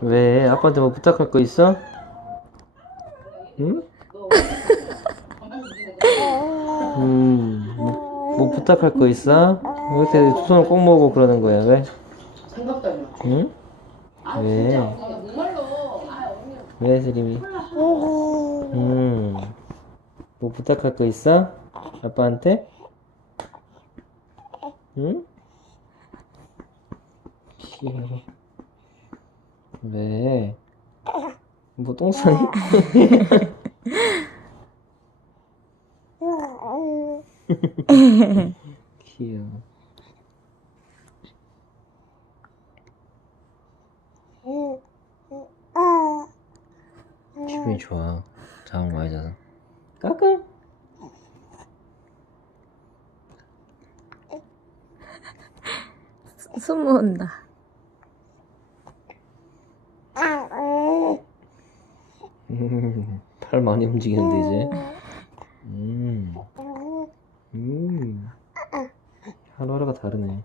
왜? 아빠한테 뭐 부탁할 거 있어? 응? 음, 뭐, 뭐 부탁할 거 있어? 왜 이렇게 두 손을 꼭 모으고 그러는 거야, 왜? 응? 왜? 왜, 스림이? 음, 뭐 부탁할 거 있어? 아빠한테? 응? 귀여워. 왜? 뭐 똥 싸니? 귀여워. 기분이 좋아. 잠 많이 자서. 까까. 숨 모은다. 음, 팔 많이 움직이는데 이제. 음. 음. 하루하루가 다르네.